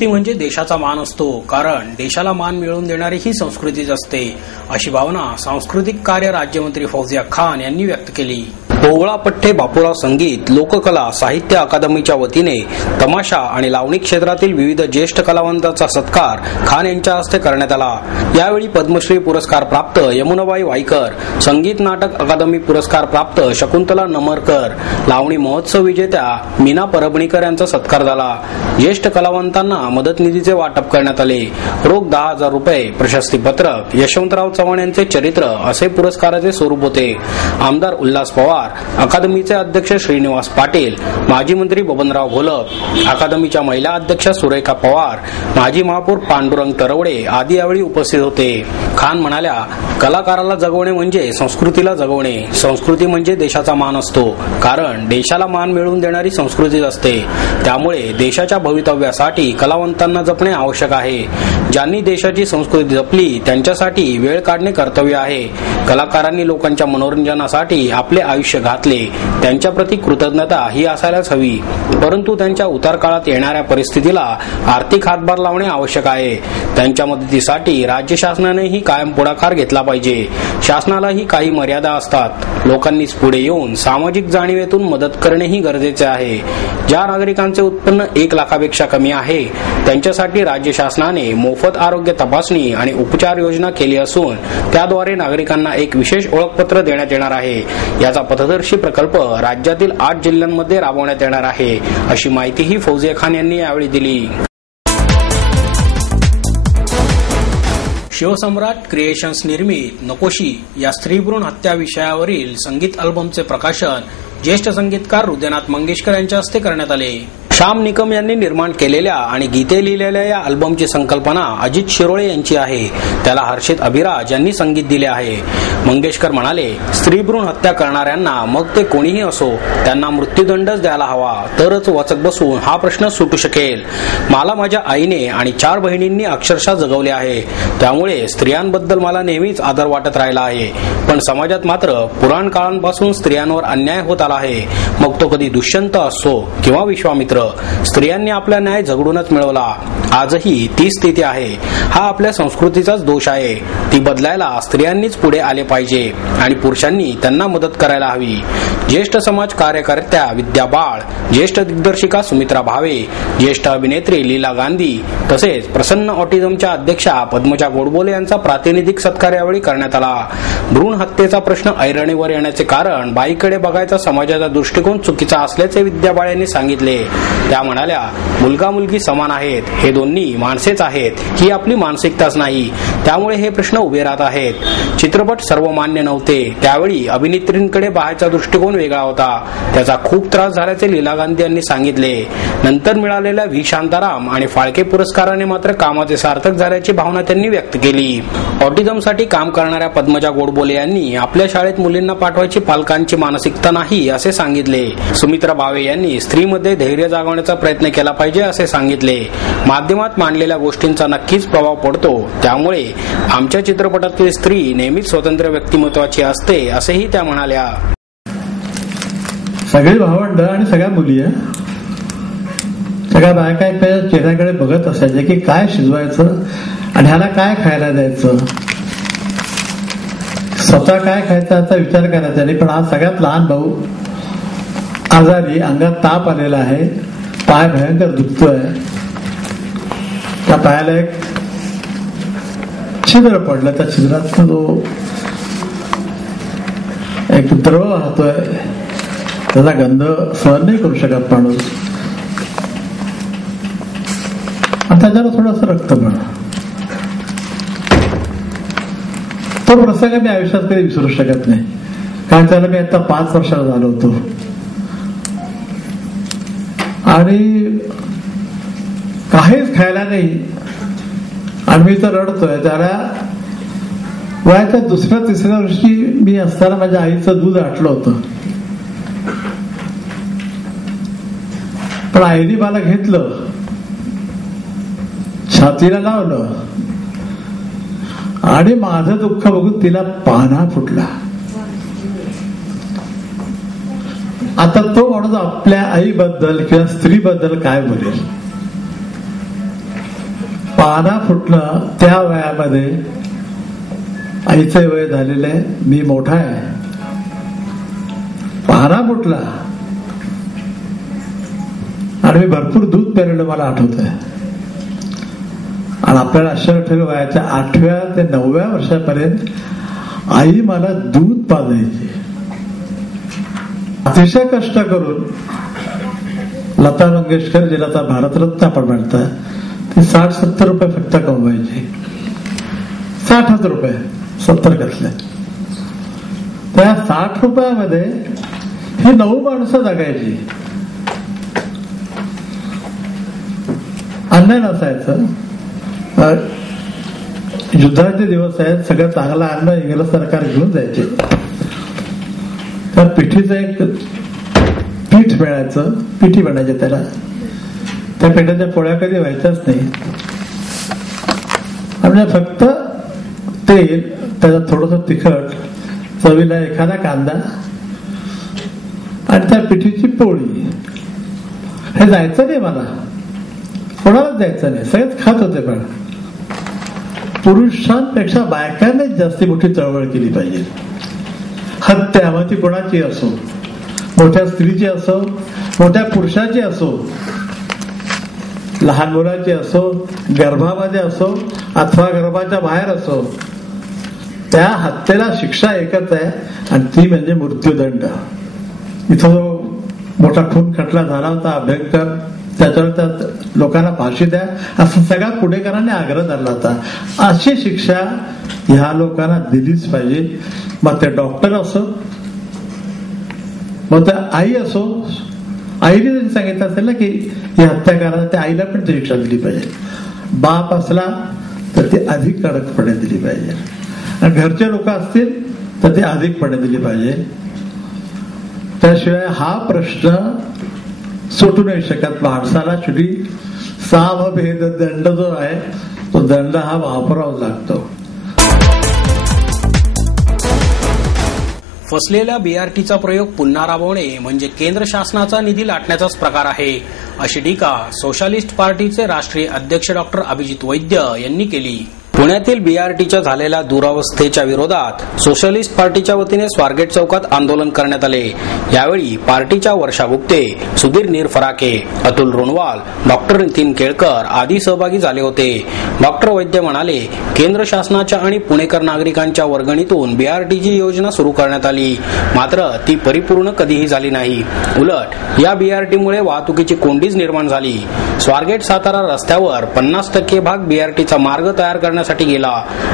संस्कृती म्हणजे देशाचा मान असतो, कारण देशाला मान मिळवून देणारी ही संस्कृतीच असते, अशी भावना सांस्कृतिक कार्य राज्यमंत्री फौजिया खान यांनी व्यक्त केली. ओवळा पठ्ठे बापूराव संगीत लोककला साहित्य अकादमीच्या वतीने तमाशा आणि लावणी क्षेत्रातील विविध ज्येष्ठ कलावंतांचा सत्कार खान यांच्या हस्ते करण्यात आला. यावेळी पद्मश्री पुरस्कार प्राप्त यमुनाबाई वाईकर, संगीत नाटक अकादमी पुरस्कार प्राप्त शकुंतला नमरकर, लावणी महोत्सव विजेत्या मीना परभणीकर यांचा सत्कार झाला. ज्येष्ठ कलावंतांना मदत निधीचे वाटप करण्यात आले. रोख 10,000 रुपये, प्रशस्ती पत्रक, यशवंतराव चव्हाण यांचे चरित्र असे पुरस्काराचे स्वरूप होते. आमदार उल्हास पवार, अकादमीचे अध्यक्ष श्रीनिवास पाटील, माजी मंत्री बबनराव घोलप, अकादमीच्या महिला अध्यक्षा सुरेखा पवार, माजी महापौर पांडुरंग तरवडे आदी यावेळी उपस्थित होते. खान म्हणाल्या, कलाकाराला जगवणे म्हणजे संस्कृतीला जगवणे. संस्कृती म्हणजे देशाचा मान असतो, कारण देशाला मान मिळवून देणारी संस्कृतीच असते. त्यामुळे देशाच्या भवितव्यासाठी कलावंतांना जपणे आवश्यक आहे. ज्यांनी देशाची संस्कृती जपली त्यांच्यासाठी वेळ काढणे कर्तव्य आहे. कलाकारांनी लोकांच्या मनोरंजनासाठी आपले आयुष्य घातले, त्यांच्या प्रति कृतज्ञता ही असायलाच हवी. परंतु त्यांच्या उतार काळात येणाऱ्या परिस्थितीला आर्थिक हातभार लावणे आवश्यक आहे. त्यांच्या मदतीसाठी राज्य शासनानेही कायम पुढाकार घेतला पाहिजे. शासनालाही काही मर्यादा असतात. लोकांनीच पुढे येऊन सामाजिक जाणीवेतून मदत करणेही गरजेचे आहे. ज्या नागरिकांचे उत्पन्न 1 लाखापेक्षा कमी आहे त्यांच्यासाठी राज्य शासनाने मोफत आरोग्य तपासणी आणि उपचार योजना केली असून त्याद्वारे नागरिकांना एक विशेष ओळखपत्र देण्यात येणार आहे. याचा पथदर्शी प्रकल्प राज्यातील 8 जिल्ह्यांमध्ये राबवण्यात येणार आहे, अशी माहितीही फौजिया खान यांनी यावेळी दिली. शिवसम्राट क्रिएशन्स निर्मित नकोशी या स्त्रीभ्रूण हत्या विषयावरील संगीत अल्बमचे प्रकाशन ज्येष्ठ संगीतकार हृदयनाथ मंगेशकर यांच्या हस्ते करण्यात आले. श्याम निकम यांनी निर्माण केलेल्या आणि गीते लिहिलेल्या या अल्बमची संकल्पना अजित शिरोळे यांची आहे. त्याला हर्षित अभिराज यांनी संगीत दिले आहे. मंगेशकर म्हणाले, स्त्रीभ्रूण हत्या करणाऱ्यांना मग ते कोणीही असो त्यांना मृत्यूदंडच द्यायला हवा, तरच वचक बसून हा प्रश्न सुटू शकेल. मला माझ्या आईने आणि 4 बहिणींनी अक्षरशः जगवले आहे. त्यामुळे स्त्रियांबद्दल मला नेहमीच आदर वाटत राहिला आहे. पण समाजात मात्र पुराण काळांपासून स्त्रियांवर अन्याय होत आला आहे. मग तो कधी दुष्यंत असो किंवा विश्वामित्र, स्त्रियांनी आपला न्याय झगडूनच मिळवला. आजही ती स्थिती आहे. हा आपल्या संस्कृतीचाच दोष आहे. ती बदलायला स्त्रियांनीच पुढे आले पाहिजे आणि पुरुषांनी त्यांना मदत करायला हवी. ज्येष्ठ समाज कार्यकर्त्या विद्या बाळ, ज्येष्ठ दिग्दर्शिका सुमित्रा भावे, ज्येष्ठ अभिनेत्री लीला गांधी तसेच प्रसन्न ऑटिझमच्या अध्यक्षा पद्मजा गोडबोले यांचा प्रातिनिधिक सत्कार यावेळी करण्यात आला. भ्रूण हत्येचा प्रश्न ऐरणीवर येण्याचे कारण बाईकडे बघायचा समाजाचा दृष्टिकोन चुकीचा असल्याचे विद्या बाळ यांनी सांगितले. त्या म्हणाल्या, मुलगा मुलगी समान आहेत, हे दोन्ही माणसेच आहेत. ही आपली मानसिकताच नाही, त्यामुळे हे प्रश्न उभे राहत आहेत. चित्रपट सर्वमान्य नव्हते. त्यावेळी अभिनेत्रींकडे पाहायचा दृष्टिकोन वेगळा होता. त्याचा खूप त्रास झाल्याचे लीला गांधी यांनी सांगितले. नंतर मिळालेल्या व्ही शांताराम आणि फाळके पुरस्काराने मात्र कामाचे सार्थक झाल्याची भावना त्यांनी व्यक्त केली. ऑटिझमसाठी काम करणाऱ्या पद्मजा गोडबोले यांनी आपल्या शाळेत मुलींना पाठवायची पालकांची मानसिकता नाही असे सांगितले. सुमित्रा भावे यांनी स्त्रीमध्ये धैर्य जागवण्याचा प्रयत्न केला पाहिजे असे सांगितले. माध्यमात मांडलेल्या गोष्टींचा नक्कीच प्रभाव पडतो. त्यामुळे आमच्या चित्रपटातील स्त्री नेहमीच स्वतंत्र व्यक्तिमत्वाची असते असेही त्या म्हणाल्या. सगळे भावंड आणि सगळ्या मुली सगळ्या बायका एकमेकांच्या चेहऱ्याकडे बघत असायचे की काय शिजवायचं आणि ह्याला काय खायला द्यायचं. स्वतः काय खायचा याचा विचार करायचा नाही. पण हा सगळ्यात लहान भाऊ आजारी, अंगात ताप आलेला आहे, पाय भयंकर दुखतोय. त्या पायाला एक छिद्र पडलं. त्या छिद्रात तो एक द्रव वाहतोय. त्याचा गंध सहन नाही करू शकत माणूस. आणि त्याच्यावर थोडस रक्त पण. तो प्रसंग मी आयुष्यात कधी विसरू शकत नाही. कारण त्याला मी आता 5 वर्षाला झालो होतो आणि काहीच खायला नाही आणि मी तर रडतोय. त्याला वयाच्या 2ऱ्या-3ऱ्या वर्षी मी असताना माझ्या आईचं दूध आटलं होतं. पण आईने मला घेतलं, छातीला लावलं आणि माझं दुःख बघून तिला पाना फुटला. आता तो माणूस आपल्या आईबद्दल किंवा स्त्रीबद्दल काय बोलेल. पाना फुटणं त्या वयामध्ये आईचे वय झालेले, मी मोठा आहे, पाना फुटला आणि मी भरपूर दूध प्यायलेलं मला आठवत आहे. आणि आपल्याला आश्चर्य ठेवलं, वयाच्या 8व्या ते 9व्या वर्षापर्यंत आई मला दूध पाजायची. अतिशय कष्ट करून लता मंगेशकर, जिला आता भारतरत्न आपण म्हणतात, ती 60-70 रुपये फक्त कमवायची. 60 रुपये 70 कसले. त्या 60 रुपयामध्ये ही 9 माणसं जगायची. अन्न नसायचं. युद्धाचे दिवस आहेत, सगळं चांगलं अन्न इंग्रज सरकार घेऊन जायचे. तर पिठीचं एक पीठ मिळायचं, पिठी बनायचे त्याला. त्या पिठाच्या पोळ्या कधी व्हायच्याच नाही. म्हणजे फक्त तेल, त्याच्यात थोडंसं तिखट, चवीला एखादा कांदा आणि त्या पिठीची पोळी. हे जायचं नाही मला, कोणालाच जायचं नाही, सगळेच खात होते. पण पुरुषांपेक्षा बायकांनीच जास्ती मोठी चळवळ केली पाहिजे. हत्या मग ती कोणाची असो, मोठ्या स्त्रीची असो, मोठ्या पुरुषाची असो, लहान मुलाची असो, गर्भामध्ये असो अथवा गर्भाच्या बाहेर असो, त्या हत्येला शिक्षा एकच आहे आणि ती म्हणजे मृत्यूदंड. इथं जो मोठा खून खटला झाला होता अभ्यंकर, त्याच्यावर त्या लोकांना फाशी द्या असं सगळ्या पुढेकरांनी आग्रह धरला होता. अशी शिक्षा ह्या लोकांना दिलीच पाहिजे. मग ते डॉक्टर असो, मग त्या आई असो. आईने जरी सांगितलं असेल ना की ही हत्या करा, त्या आईला पण ती शिक्षा दिली पाहिजे. बाप असला तर ती अधिक कडकपणे दिली पाहिजे. आणि घरचे लोक असतील तर ती अधिकपणे दिली पाहिजे. त्याशिवाय हा प्रश्न सुटू नाही शकत. माणसाला शेवटी सामभेद दंड जो आहे तो दंड हा वापरावा लागतो. फसलेल्या बीआरटीचा प्रयोग पुन्हा राबवणे म्हणजे केंद्र शासनाचा निधी लाटण्याचाच प्रकार आहे, अशी टीका सोशलिस्ट पार्टीचे राष्ट्रीय अध्यक्ष डॉक्टर अभिजित वैद्य यांनी केली. पुण्यातील बीआरटीच्या झालेल्या दुरावस्थेच्या विरोधात सोशलिस्ट पार्टीच्या वतीने स्वारगेट चौकात आंदोलन करण्यात आले. यावेळी पार्टीच्या वर्षा गुप्ते, सुधीर निरफराके, अतुल रोणवाल, डॉक्टर नितीन केळकर आदी सहभागी झाले होते. डॉक्टर वैद्य म्हणाले, केंद्र शासनाच्या आणि पुणेकर नागरिकांच्या वर्गणीतून बीआरटीची योजना सुरू करण्यात आली, मात्र ती परिपूर्ण कधीही झाली नाही. उलट या बीआरटीमुळे वाहतुकीची कोंडीच निर्माण झाली. स्वारगेट सातारा रस्त्यावर 50% भाग बीआरटीचा मार्ग तयार करण्यासाठी गेला,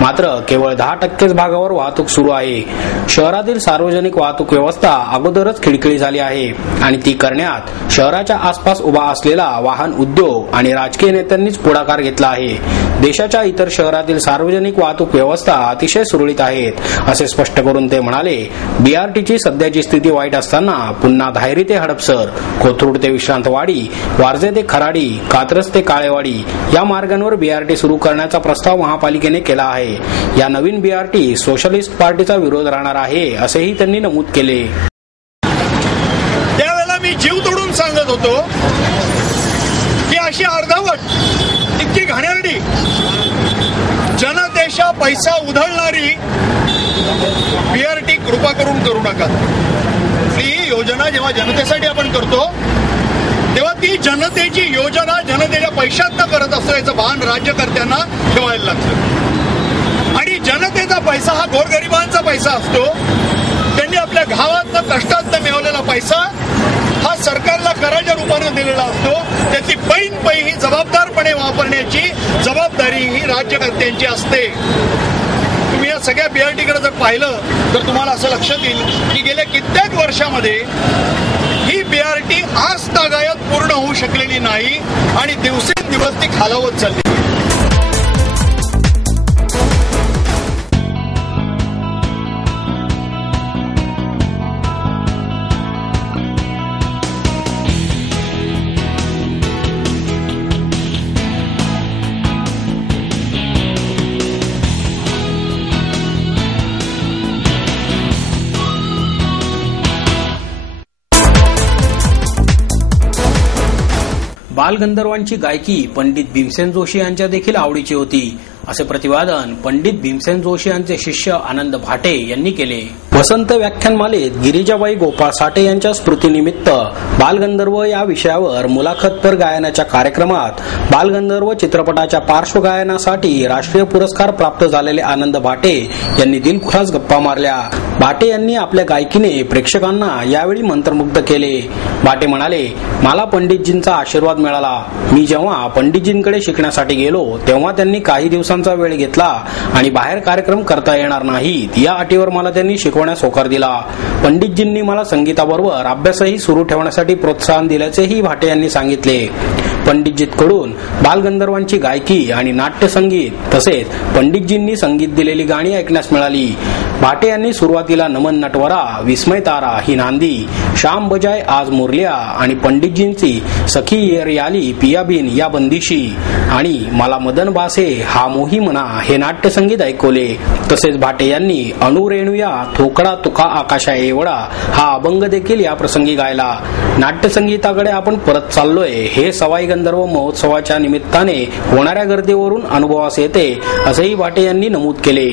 मात्र केवळ 10% भागावर वाहतूक सुरू आहे. शहरातील सार्वजनिक वाहतूक व्यवस्था अगोदरच खिळखिळी झाली आहे आणि ती करण्यात शहराच्या आसपास उभा असलेला वाहन उद्योग आणि राजकीय नेत्यांनीच पुढाकार घेतला आहे. देशाच्या इतर शहरातील सार्वजनिक वाहतूक व्यवस्था अतिशय सुरळीत आहेत, असे स्पष्ट करून ते म्हणाले, बीआरटीची सध्याची स्थिती वाईट असताना पुन्हा धायरी ते हडपसर, कोथरूड ते विश्रांतवाडी, वारजे ते खराडी, कात्रज ते काळेवाडी या मार्गांवर बीआरटी सुरू करण्याचा प्रस्ताव महापालिकेने केला आहे. या नवीन बीआरटी सोशलिस्ट पार्टीचा विरोध राहणार आहे, असेही त्यांनी नमूद केले. त्यावेळेला मी जीव तोडून सांगत होतो की अशी अर्धवट, इतकी घाणेरडी, जनतेचा पैसा उधळणारी बीआरटी कृपा करून करू नका. ही योजना जेव्हा जनतेसाठी आपण करतो तेव्हा ती जनतेची योजना जनतेच्या पैशात करत असतो याचं भान राज्यकर्त्यांना ठेवायला लागतं. आणि जनतेचा पैसा हा गोरगरिबांचा पैसा असतो. त्यांनी आपल्या गावातनं कष्टातनं मिळवलेला पैसा हा सरकारला कराच्या रूपाने दिलेला असतो. त्याची पैन ही जबाबदारपणे वापरण्याची जबाबदारी ही राज्यकर्त्यांची असते. तुम्ही या सगळ्या बीआरटीकडे जर पाहिलं तर तुम्हाला असं लक्षात येईल की गेल्या कित्येक वर्षामध्ये ही बीआरटी आज तागायत पूर्ण होऊ शकलेली नाही आणि दिवसेंदिवस ती खालावत चालली. बालगंधर्वांची गायकी पंडित भीमसेन जोशी यांच्या देखील आवडीची होती, असे प्रतिपादन पंडित भीमसेन जोशी यांचे शिष्य आनंद भाटे यांनी केले. वसंत व्याख्यानमालेत गिरिजाबाई गोपाळ साठे यांच्या स्मृतीनिमित्त बालगंधर्व या विषयावर मुलाखतपर गायनाच्या कार्यक्रमात बालगंधर्व चित्रपटाच्या पार्श्वगायनासाठी राष्ट्रीय पुरस्कार प्राप्त झालेले आनंद भाटे यांनी दिलखुलास गप्पा मारल्या. भाटे यांनी आपल्या गायकीने प्रेक्षकांना यावेळी मंत्रमुग्ध केले. भाटे म्हणाले, मला पंडितजींचा आशीर्वाद मिळाला. मी जेव्हा पंडितजींकडे शिकण्यासाठी गेलो तेव्हा त्यांनी काही दिवसांचा वेळ घेतला आणि बाहेर कार्यक्रम करता येणार नाहीत या अटीवर मला त्यांनी शिकवण्यास होकार दिला. पंडितजींनी मला संगीताबरोबर अभ्यासही सुरू ठेवण्यासाठी प्रोत्साहन दिल्याचेही भाटे यांनी सांगितले. पंडितजींकडून बालगंधर्वांची गायकी आणि नाट्यसंगीत तसेच पंडितजींनी संगीत दिलेली गाणी ऐकण्यास मिळाली. भाटे यांनी सुरुवातीला नमन नटवरा, विस्मय तारा ही नांदी, शाम बजाय आज मुरलिया आणि पंडितजींची सखी येर याली पियाबिन या बंदिशी आणि मला मदन बासे हा मोही म्हणा हे नाट्यसंगीत ऐकवले. तसेच भाटे यांनी अनुरेणुया थोकडा तुका आकाशा एवढा हा अभंग देखील या प्रसंगी गायला. नाट्यसंगीताकडे आपण परत चाललोय हे सवाई गंधर्व महोत्सवाच्या निमित्ताने होणाऱ्या गर्दीवरून अनुभवास येते, असेही भाटे यांनी नमूद केले.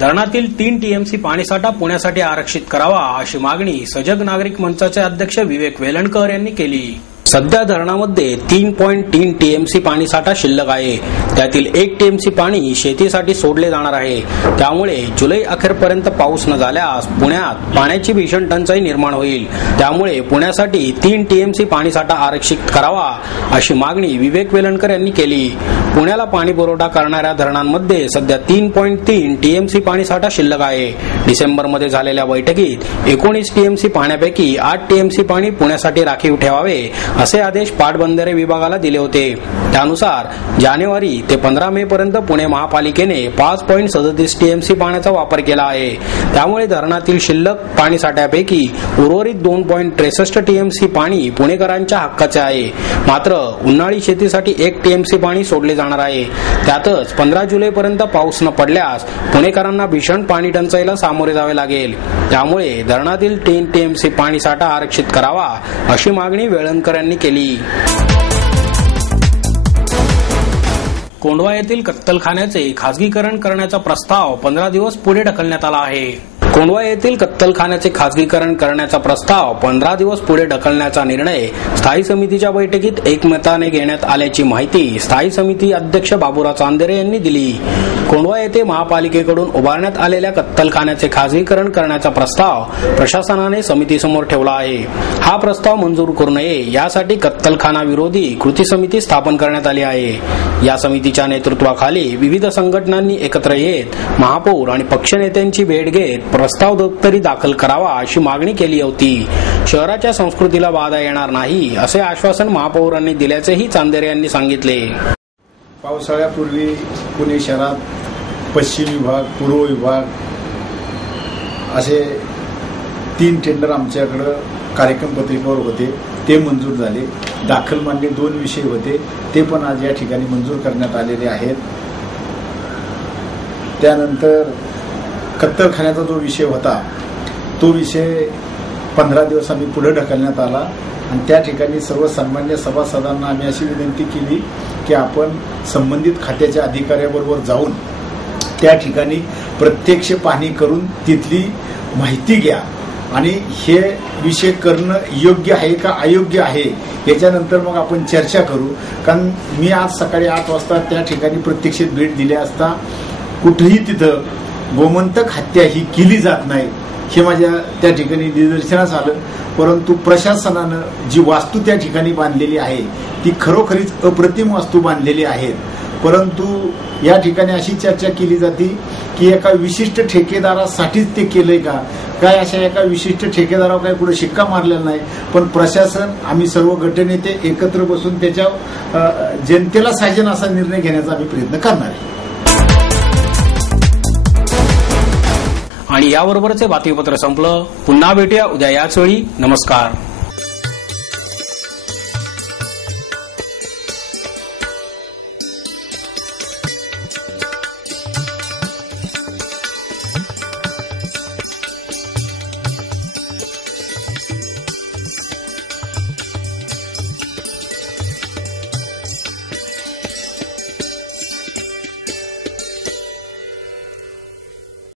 धरणातील 3 टीएमसी पाणीसाठा पुण्यासाठी आरक्षित करावा अशी मागणी सजग नागरिक मंचाचे अध्यक्ष विवेक वेलणकर यांनी केली. सध्या धरणामध्ये 3.3 टीएमसी पाणीसाठा शिल्लक आहे. त्यातील 1 टीएमसी पाणी शेतीसाठी सोडले जाणार आहे. त्यामुळे जुलै अखेरपर्यंत पाऊस न झाल्यास पुण्यात पाण्याची भीषण टंचाई निर्माण होईल. त्यामुळे पुण्यासाठी 3 टीएमसी पाणीसाठा आरक्षित करावा अशी मागणी विवेक वेलणकर यांनी केली. पुण्याला पाणी पुरवठा करणाऱ्या धरणांमध्ये सध्या 3.3 टीएमसी पाणीसाठा शिल्लक आहे. डिसेंबरमध्ये झालेल्या बैठकीत 19 टीएमसी पाण्यापैकी 8 टीएमसी पाणी पुण्यासाठी राखीव ठेवावे असे आदेश पाटबंधारे विभागाला दिले होते. त्यानुसार जानेवारी ते 15 मे पर्यंत पुणे महापालिकेने 5.37 टीएमसी पाण्याचा वापर केला आहे. त्यामुळे धरणातील शिल्लक पाणीसाठ्यापैकी उर्वरित 2.63 टीएमसी पाणी पुणेकरांच्या हक्काचे आहे. मात्र उन्हाळी शेतीसाठी 1 टीएमसी पाणी सोडले जाणार आहे. त्यातच 15 जुलैपर्यंत पाऊस न पडल्यास पुणेकरांना भीषण पाणी टंचाईला सामोरे जावे लागेल. त्यामुळे धरणातील 3 टीएमसी पाणीसाठा आरक्षित करावा अशी मागणी वेळणकर यांनी केली. कोंढवा येथील कत्तलखान्याचे खासगीकरण करण्याचा प्रस्ताव 15 दिवस पुढे ढकलण्यात आला आहे. कोंढवा येथील कत्तलखान्याचे खासगीकरण करण्याचा प्रस्ताव 15 दिवस पुढे ढकलण्याचा निर्णय स्थायी समितीच्या बैठकीत एकमताने घेण्यात आल्याची माहिती स्थायी समिती अध्यक्ष बाबुराव चांदेरे यांनी दिली. कोंढवा येथे महापालिकेकडून उभारण्यात आलेल्या कत्तलखान्याचे खासगीकरण करण्याचा प्रस्ताव प्रशासनाने समितीसमोर ठेवला आहे. हा प्रस्ताव मंजूर करू नये यासाठी कत्तलखाना विरोधी कृती समिती स्थापन करण्यात आली आहे. या समितीच्या नेतृत्वाखाली विविध संघटनांनी एकत्र येत महापौर आणि पक्षनेत्यांची भेट घेत प्रस्ताव दप्तरी दाखल करावा अशी मागणी केली होती. शहराच्या संस्कृतीला बाधा येणार नाही असे आश्वासन महापौरांनी दिल्याचेही चांदेरे यांनी सांगितले. पावसाळ्यापूर्वी पुणे शहरात पश्चिम विभाग, पूर्व विभाग असे 3 टेंडर आमच्याकडे कार्यक्रम पत्रिकेवर होते. ते मंजूर झाले. दाखल मान्य 2 विषय होते, ते पण आज या ठिकाणी मंजूर करण्यात आलेले आहेत. त्यानंतर कत्तलखान्याचा जो विषय होता तो विषय 15 दिवस आम्ही पुढे ढकलण्यात आला आणि त्या ठिकाणी सर्वसामान्य सभासदांना आम्ही अशी विनंती केली की आपण संबंधित खात्याच्या अधिकाऱ्याबरोबर जाऊन त्या ठिकाणी प्रत्यक्ष पाहणी करून तिथली माहिती घ्या आणि हे विषय करणं योग्य आहे का अयोग्य आहे याच्यानंतर मग आपण चर्चा करू. कारण मी आज सकाळी 8 वाजता त्या ठिकाणी प्रत्यक्ष भेट दिली असता कुठेही तिथं गोमंतक हत्या ही केली जात नाही हे माझ्या त्या ठिकाणी निदर्शनास आलं. परंतु प्रशासनानं जी वास्तू त्या ठिकाणी बांधलेली आहे ती खरोखरीच अप्रतिम वास्तू बांधलेली आहेत. परंतु या ठिकाणी अशी चर्चा केली जाते की एका विशिष्ट ठेकेदारासाठीच ते केलंय का काय, अशा एका विशिष्ट ठेकेदारावर काय कुठे शिक्का मारलेला नाही. पण प्रशासन आम्ही सर्व गटनेते एकत्र बसून त्याच्या जनतेला साजेन असा निर्णय घेण्याचा आम्ही प्रयत्न करणार आहे. आणि याबरोबरचे बातमीपत्र संपलं. पुन्हा भेटूया उद्या याच वेळी. नमस्कार.